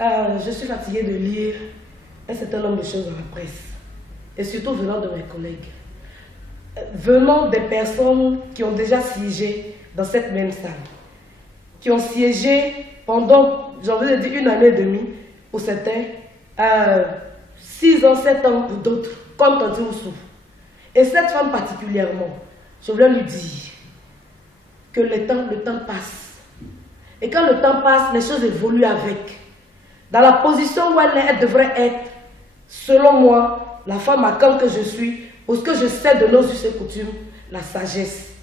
Je suis fatiguée de lire un certain nombre de choses dans la presse, et surtout venant de mes collègues, venant des personnes qui ont déjà siégé dans cette même salle, qui ont siégé pendant, j'ai envie de dire, 1 année et demie, pour certains, 6 ans, 7 ans pour d'autres, comme Tanti Oussou. Et cette femme particulièrement, je voulais lui dire que le temps passe. Et quand le temps passe, les choses évoluent avec. Dans la position où elle devrait être, selon moi, la femme à camp que je suis, pour ce que je sais de nos us et coutumes, la sagesse.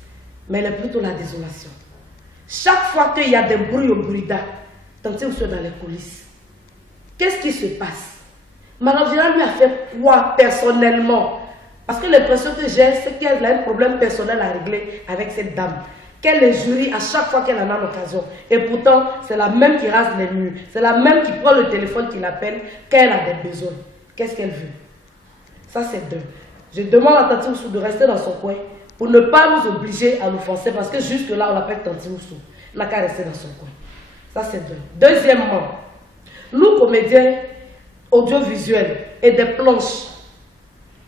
Mais elle est plutôt la désolation. Chaque fois qu'il y a des bruits au brida, Tanti Oussou est dans les coulisses. Qu'est-ce qui se passe? Madame Gérard lui a fait quoi personnellement? Parce que l'impression que j'ai, c'est qu'elle a un problème personnel à régler avec cette dame. Qu'elle les jurie à chaque fois qu'elle en a l'occasion. Et pourtant, c'est la même qui rase les murs. C'est la même qui prend le téléphone, qui l'appelle quand elle a des besoins. Qu'est-ce qu'elle veut? Ça, c'est deux. Je demande à Tanti Oussou de rester dans son coin pour ne pas nous obliger à nous forcer. Parce que jusque-là, on l'appelle Tanti Oussou. Elle n'a qu'à rester dans son coin. Ça, c'est deux. Deuxièmement, nous, comédiens audiovisuels et des planches,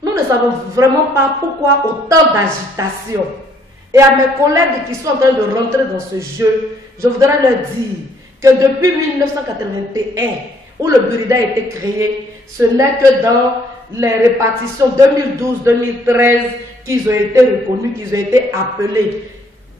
nous ne savons vraiment pas pourquoi autant d'agitation. Et à mes collègues qui sont en train de rentrer dans ce jeu, je voudrais leur dire que depuis 1981, où le Burida a été créé, ce n'est que dans les répartitions 2012-2013 qu'ils ont été reconnus, qu'ils ont été appelés.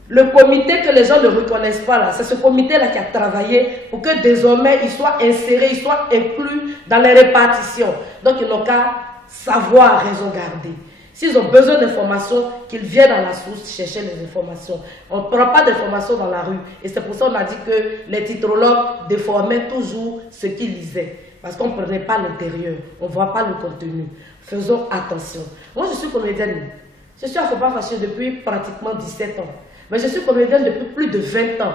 Le comité que les gens ne reconnaissent pas là, c'est ce comité-là qui a travaillé pour que désormais ils soient insérés, ils soient inclus dans les répartitions. Donc ils n'ont qu'à savoir raison garder. S'ils ont besoin d'informations, qu'ils viennent à la source chercher les informations. On ne prend pas d'informations dans la rue. Et c'est pour ça qu'on a dit que les titrologues déformaient toujours ce qu'ils lisaient. Parce qu'on ne prenait pas l'intérieur. On ne voit pas le contenu. Faisons attention. Moi, je suis comédienne. Je suis à Faut pas fâcher depuis pratiquement 17 ans. Mais je suis comédienne depuis plus de 20 ans.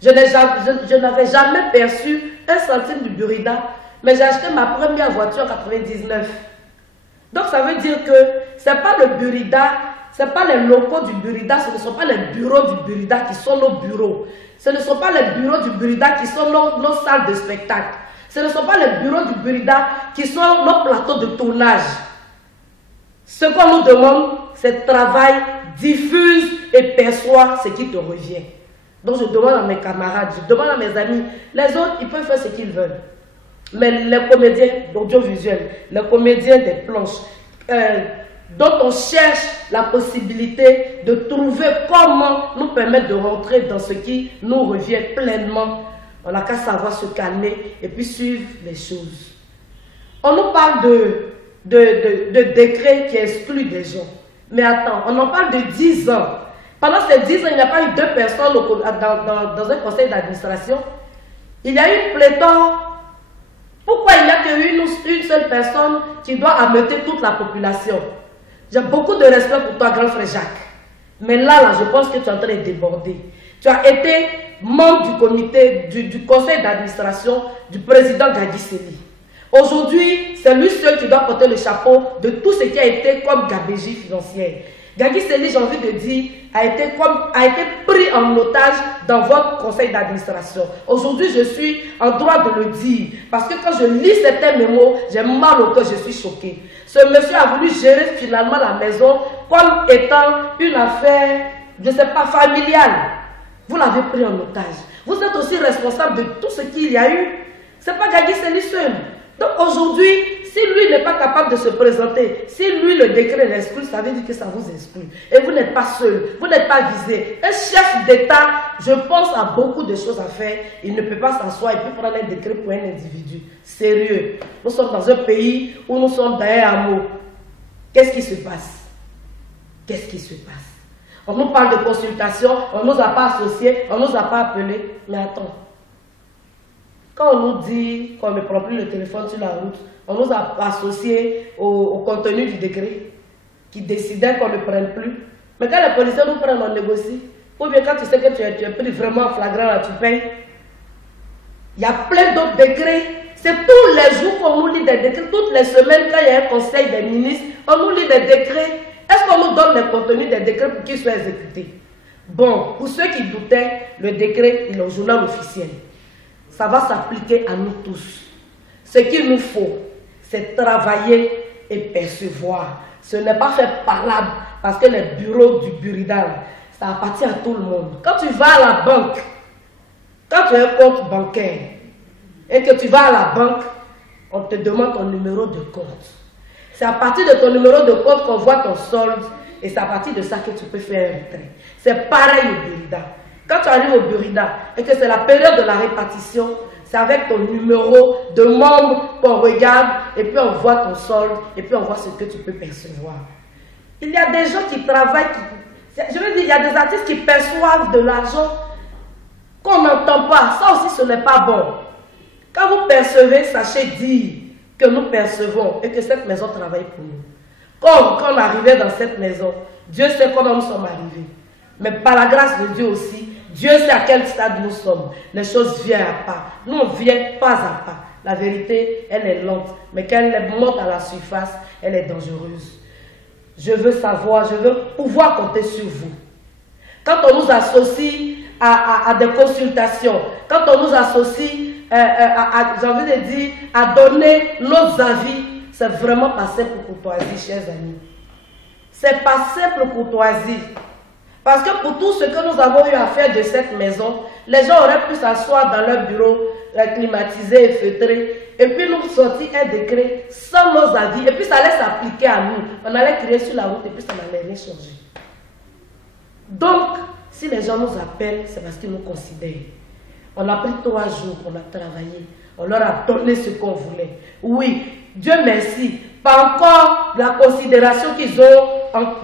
Je n'avais jamais perçu 1 centime du Burida. Mais j'ai acheté ma première voiture en 99. Donc ça veut dire que ce n'est pas le Burida, ce n'est pas les locaux du Burida, ce ne sont pas les bureaux du Burida qui sont nos bureaux. Ce ne sont pas les bureaux du Burida qui sont nos salles de spectacle. Ce ne sont pas les bureaux du Burida qui sont nos plateaux de tournage. Ce qu'on nous demande, c'est travail, diffuse et perçoit ce qui te revient. Donc je demande à mes camarades, je demande à mes amis, les autres, ils peuvent faire ce qu'ils veulent. Mais les comédiens d'audiovisuel, les comédiens des planches, dont on cherche la possibilité de trouver comment nous permettre de rentrer dans ce qui nous revient pleinement, on n'a qu'à savoir se calmer et puis suivre les choses. On nous parle de décrets qui excluent des gens. Mais attends, on en parle de 10 ans. Pendant ces 10 ans, il n'y a pas eu 2 personnes dans un conseil d'administration. Il y a eu pléthore. Pourquoi il n'y a qu'une seule personne qui doit ameuter toute la population? J'ai beaucoup de respect pour toi, grand frère Jacques. Mais là, je pense que tu es en train de déborder. Tu as été membre du comité, du conseil d'administration du président Gadi Sely. Aujourd'hui, c'est lui seul qui doit porter le chapeau de tout ce qui a été comme gabégie financière. Gadi Sely, j'ai envie de dire, a été pris en otage dans votre conseil d'administration. Aujourd'hui, je suis en droit de le dire. Parce que quand je lis certains mémos, j'ai mal au cœur, je suis choquée. Ce monsieur a voulu gérer finalement la maison comme étant une affaire, je ne sais pas, familiale. Vous l'avez pris en otage. Vous êtes aussi responsable de tout ce qu'il y a eu. Ce n'est pas Gadi Sely seul. Donc aujourd'hui, si lui n'est pas capable de se présenter, si lui le décret l'exclut, ça veut dire que ça vous exclut. Et vous n'êtes pas seul, vous n'êtes pas visé. Un chef d'État, je pense, a beaucoup de choses à faire. Il ne peut pas s'asseoir et puis prendre un décret pour un individu. Sérieux. Nous sommes dans un pays où nous sommes dans un hameau. Qu'est-ce qui se passe? Qu'est-ce qui se passe? On nous parle de consultation, on ne nous a pas associés, on ne nous a pas appelés. Mais attends. Quand on nous dit qu'on ne prend plus le téléphone sur la route, on nous a associés au contenu du décret qui décidait qu'on ne prenne plus. Mais quand les policiers nous prennent, on négocie. Ou bien quand tu sais que tu es pris vraiment en flagrant, là, tu payes. Il y a plein d'autres décrets. C'est tous les jours qu'on nous lit des décrets. Toutes les semaines, quand il y a un conseil des ministres, on nous lit des décrets. Est-ce qu'on nous donne le contenu des décrets pour qu'ils soient exécutés? Bon, pour ceux qui doutaient, le décret, il est au journal officiel. ça va s'appliquer à nous tous. Ce qu'il nous faut, c'est travailler et percevoir. Ce n'est pas fait parlable parce que les bureaux du Buridal, ça appartient à tout le monde. Quand tu vas à la banque, quand tu as un compte bancaire et que tu vas à la banque, on te demande ton numéro de compte. C'est à partir de ton numéro de compte qu'on voit ton solde et c'est à partir de ça que tu peux faire un retrait. C'est pareil au Burida. Quand tu arrives au Burida et que c'est la période de la répartition, c'est avec ton numéro de membre qu'on regarde et puis on voit ton solde et puis on voit ce que tu peux percevoir. Il y a des gens qui travaillent, je veux dire, il y a des artistes qui perçoivent de l'argent qu'on n'entend pas. Ça aussi, ce n'est pas bon. Quand vous percevez, sachez dire que nous percevons et que cette maison travaille pour nous. Comme quand on arrivait dans cette maison, Dieu sait comment nous sommes arrivés. Mais par la grâce de Dieu aussi, Dieu sait à quel stade nous sommes. Les choses viennent à pas. Nous, on vient pas à pas. La vérité, elle est lente. Mais quand elle monte à la surface, elle est dangereuse. Je veux savoir, je veux pouvoir compter sur vous. Quand on nous associe à des consultations, quand on nous associe, j'ai envie de dire, à donner nos avis, c'est vraiment pas simple courtoisie, chers amis. C'est pas simple courtoisie. Parce que pour tout ce que nous avons eu à faire de cette maison, les gens auraient pu s'asseoir dans leur bureau, climatisé et feutré, et puis nous sortir un décret sans nos avis, et puis ça allait s'appliquer à nous. On allait crier sur la route et puis ça n'allait rien changer. Donc, si les gens nous appellent, c'est parce qu'ils nous considèrent. On a pris 3 jours, on a travaillé, on leur a donné ce qu'on voulait. Oui, Dieu merci, pas encore la considération qu'ils ont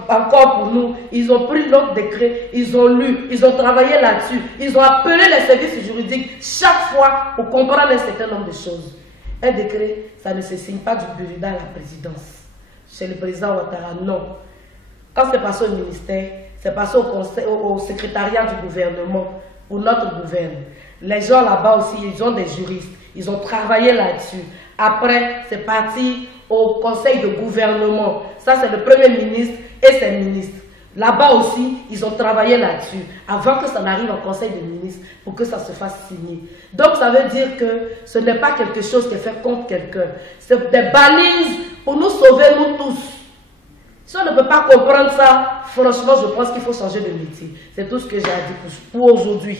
encore pour nous. Ils ont pris notre décret, ils ont lu, ils ont travaillé là-dessus, ils ont appelé les services juridiques chaque fois pour comprendre un certain nombre de choses. Un décret, ça ne se signe pas du Burida à la présidence. Chez le président Ouattara, non. Quand c'est passé au ministère, c'est passé au secrétariat du gouvernement, pour notre gouvernement. Les gens là-bas aussi, ils ont des juristes, ils ont travaillé là-dessus. Après, c'est parti au conseil de gouvernement. Ça, c'est le premier ministre et ses ministres. Là-bas aussi, ils ont travaillé là-dessus, avant que ça n'arrive au conseil des ministres, pour que ça se fasse signer. Donc, ça veut dire que ce n'est pas quelque chose qui est fait contre quelqu'un. C'est des balises pour nous sauver, nous tous. Si on ne peut pas comprendre ça, franchement, je pense qu'il faut changer de métier. C'est tout ce que j'ai à dire pour aujourd'hui.